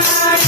Bye.